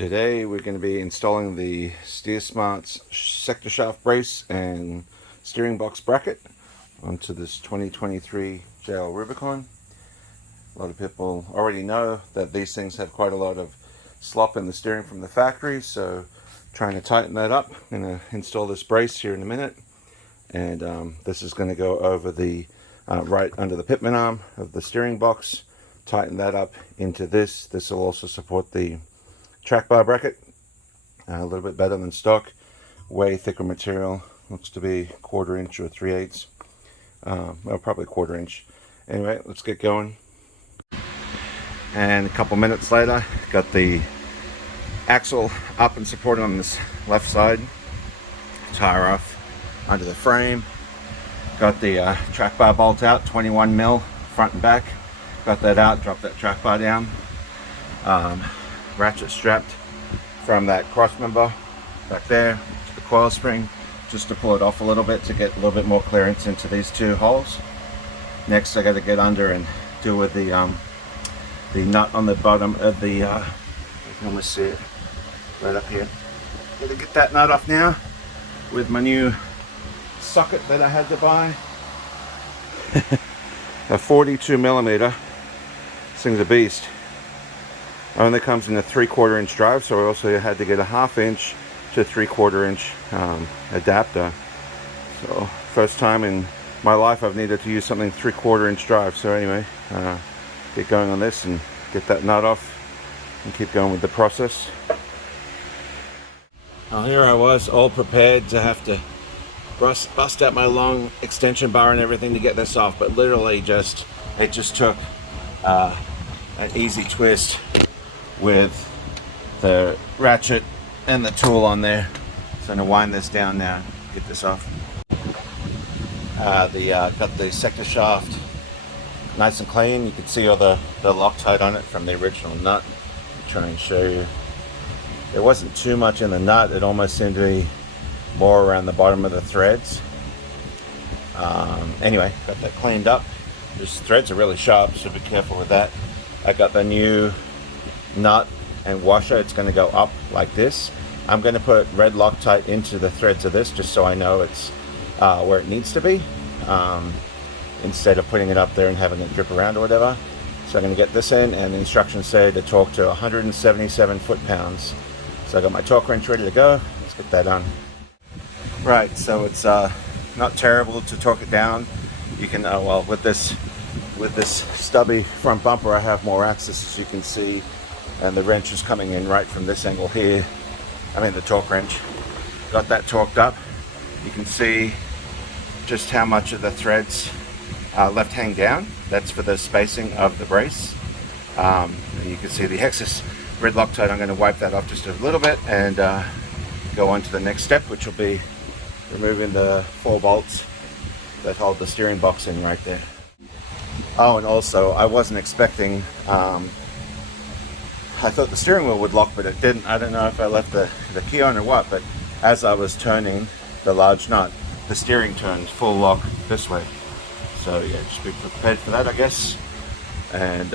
Today we're going to be installing the Steer Smart's sector shaft brace and steering box bracket onto this 2023 JL Rubicon. A lot of people already know that these things have quite a lot of slop in the steering from the factory, so trying to tighten that up. I'm going to install this brace here in a minute, and this is going to go over the right under the pitman arm of the steering box, tighten that up into this. This will also support the track bar bracket, a little bit better than stock, way thicker material, looks to be 1/4 inch or 3/8, well, probably 1/4 inch. Anyway, let's get going. And a couple minutes later, got the axle up and supported on this left side, tire off under the frame, got the track bar bolt out, 21 mil front and back, got that out, dropped that track bar down, ratchet strapped from that cross member back there to the coil spring, just to pull it off a little bit to get a little bit more clearance into these two holes. Next I got to get under and deal with the nut on the bottom of the you can almost see it right up here. Got to get that nut off now with my new socket that I had to buy. A 42 millimeter. This thing's a beast. Only comes in a 3/4 inch drive, so I also had to get a 1/2 inch to 3/4 inch adapter. So first time in my life I've needed to use something 3/4 inch drive. So anyway, get going on this and get that nut off and keep going with the process. Well, here I was all prepared to have to bust out my long extension bar and everything to get this off, but literally it just took an easy twist with the ratchet and the tool on there. So I'm going to wind this down now, get this off. Got the sector shaft nice and clean. You can see all the Loctite on it from the original nut. I'll try and show you. There wasn't too much in the nut. It almost seemed to be more around the bottom of the threads. Anyway, got that cleaned up. These threads are really sharp, so be careful with that. I got the new nut and washer. It's going to go up like this. I'm going to put red Loctite into the threads of this just so I know it's where it needs to be, instead of putting it up there and having it drip around or whatever. So I'm going to get this in, and the instructions say to torque to 177 foot-pounds. So I got my torque wrench ready to go. Let's get that on. Right, so it's not terrible to torque it down. You can well, with this stubby front bumper I have more access, as you can see, and the wrench is coming in right from this angle here. I mean the torque wrench. Got that torqued up. You can see just how much of the threads left hang down. That's for the spacing of the brace. And you can see the excess red Loctite. I'm going to wipe that off just a little bit and go on to the next step, which will be removing the 4 bolts that hold the steering box in right there. Oh, and also I wasn't expecting, I thought the steering wheel would lock, but it didn't. I don't know if I left the key on or what, but as I was turning the large nut, the steering turned full lock this way. So yeah, just be prepared for that, I guess. And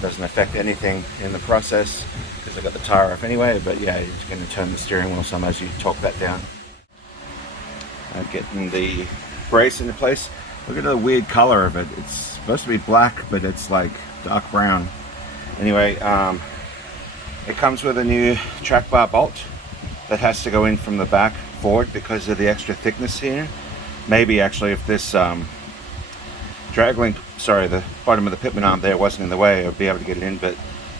doesn't affect anything in the process because I got the tire off anyway, but yeah, it's going to turn the steering wheel some as you torque that down. Getting the brace into place. Look at the weird color of it. It's supposed to be black, but it's like dark brown. Anyway, it comes with a new track bar bolt that has to go in from the back forward because of the extra thickness here. Maybe actually if this drag link, sorry, the bottom of the pitman arm there wasn't in the way, I'd be able to get it in, but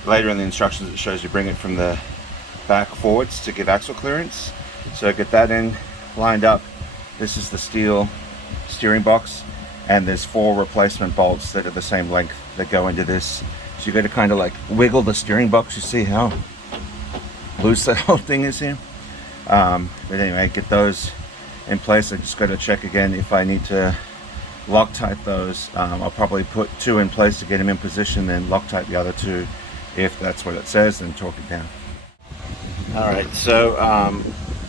later in the instructions it shows you bring it from the back forwards to give axle clearance. So get that in, lined up. This is the steel steering box, and there's 4 replacement bolts that are the same length that go into this. So you got to kind of like wiggle the steering box. You see how loose that whole thing is here. But anyway, get those in place. I just got to check again if I need to Loctite those. I'll probably put 2 in place to get them in position, then Loctite the other 2 if that's what it says, and torque it down. Alright, so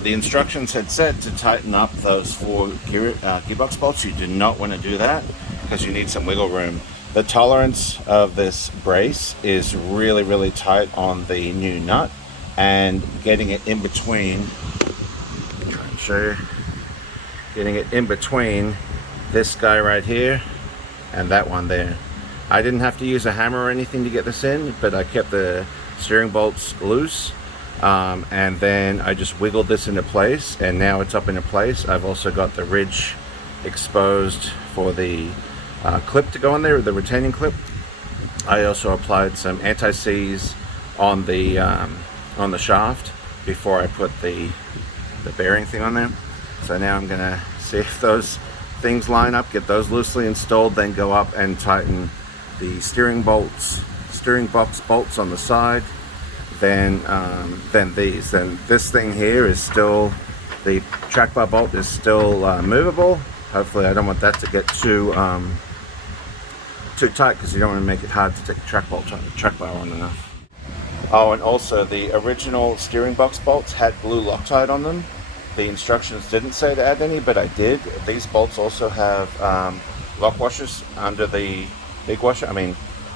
the instructions had said to tighten up those 4 gearbox bolts. You do not want to do that because you need some wiggle room. The tolerance of this brace is really, really tight on the new nut, and getting it in between. Try and show you. Getting it in between this guy right here and that one there. I didn't have to use a hammer or anything to get this in, but I kept the steering bolts loose, and then I just wiggled this into place, and now it's up into place. I've also got the ridge exposed for the clip to go on there, the retaining clip. I also applied some anti-seize on the shaft before I put the bearing thing on there. So now I'm gonna see if those things line up, get those loosely installed, then go up and tighten the steering box bolts on the side. Then this thing here is still, the track bar bolt is still movable. Hopefully I don't want that to get too tight, because you don't want to make it hard to take the track bar on enough. Oh, and also the original steering box bolts had blue Loctite on them. The instructions didn't say to add any, but I did. These bolts also have lock washers under the big washer,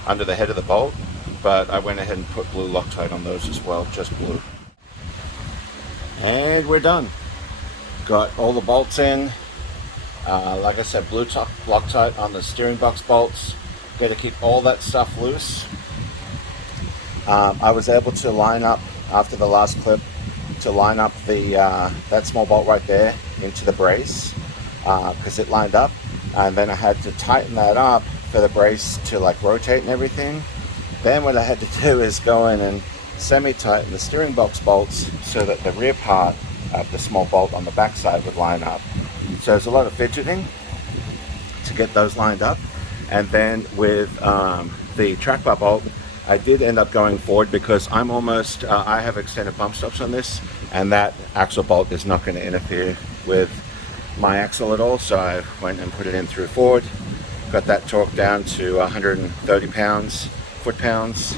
under the head of the bolt, but I went ahead and put blue Loctite on those as well, just blue. And we're done. Got all the bolts in. Like I said, blue Loctite on the steering box bolts. Got to keep all that stuff loose. I was able to line up, after the last clip, to line up the that small bolt right there into the brace, because it lined up, and then I had to tighten that up for the brace to like rotate and everything. Then what I had to do is go in and semi-tighten the steering box bolts so that the rear part of the small bolt on the back side would line up. So there's a lot of fidgeting to get those lined up. And then with the track bar bolt, I did end up going forward because I'm almost, I have extended bump stops on this, and that axle bolt is not going to interfere with my axle at all. So I went and put it in through forward, got that torque down to 130 pounds, foot-pounds,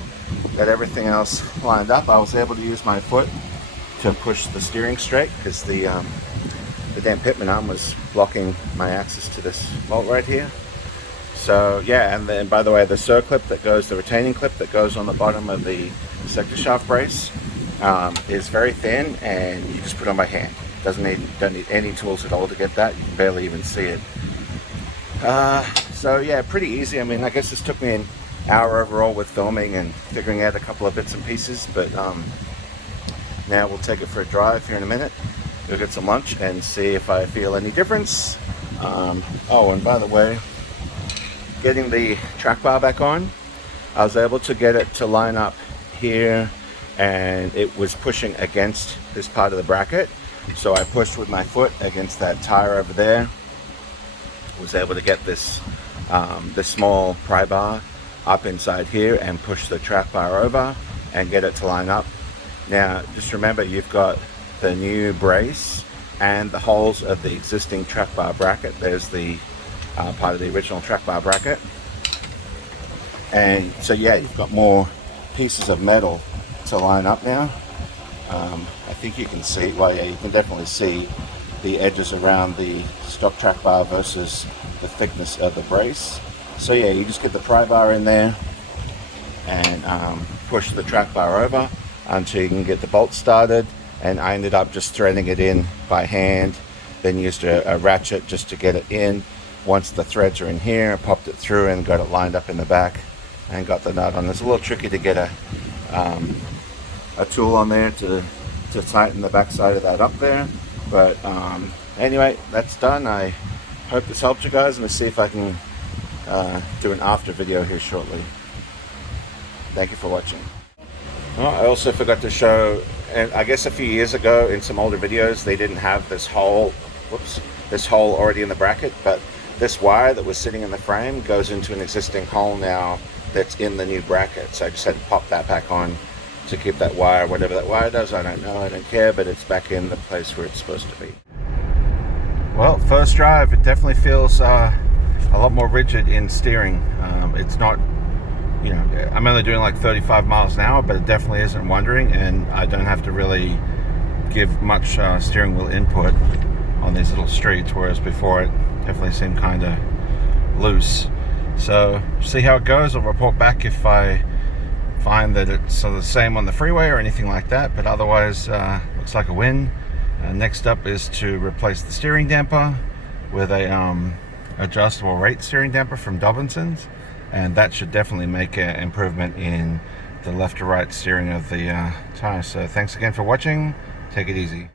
got everything else lined up. I was able to use my foot to push the steering straight because the damn pitman arm was blocking my access to this bolt right here. So yeah, and then by the way, the circlip that goes, the retaining clip that goes on the bottom of the sector shaft brace is very thin, and you just put on by hand. Don't need any tools at all to get that. You can barely even see it. So yeah, pretty easy. I guess this took me an hour overall with filming and figuring out a couple of bits and pieces, but now we'll take it for a drive here in a minute. Go get some lunch and see if I feel any difference. Oh, and by the way, getting the track bar back on, I was able to get it to line up here, and it was pushing against this part of the bracket. So I pushed with my foot against that tire over there, was able to get this this small pry bar up inside here and push the track bar over and get it to line up. Now just remember, you've got the new brace and the holes of the existing track bar bracket. There's the part of the original track bar bracket, and so yeah, you've got more pieces of metal to line up now. I think you can see, well yeah, you can definitely see the edges around the stock track bar versus the thickness of the brace. So yeah, you just get the pry bar in there and push the track bar over until you can get the bolt started. And I ended up just threading it in by hand, then used a ratchet just to get it in. Once the threads are in here, I popped it through and got it lined up in the back and got the nut on. It's a little tricky to get a tool on there to tighten the back side of that up there, but anyway, that's done. I hope this helped you guys, and let's see if I can do an after video here shortly. Thank you for watching. Oh, I also forgot to show, and I guess a few years ago in some older videos they didn't have this hole, this hole already in the bracket, but this wire that was sitting in the frame goes into an existing hole now that's in the new bracket. So I just had to pop that back on to keep that wire, whatever that wire does, I don't know, I don't care, but it's back in the place where it's supposed to be. Well, first drive, it definitely feels a lot more rigid in steering. It's not, you know, I'm only doing like 35 miles an hour, but it definitely isn't wandering, and I don't have to really give much steering wheel input on these little streets, whereas before it definitely seemed kind of loose. So see how it goes. I'll report back if I find that it's the same on the freeway or anything like that, but otherwise looks like a win. Next up is to replace the steering damper with a adjustable rate steering damper from Dobinson's, and that should definitely make an improvement in the left to right steering of the tire. So thanks again for watching. Take it easy.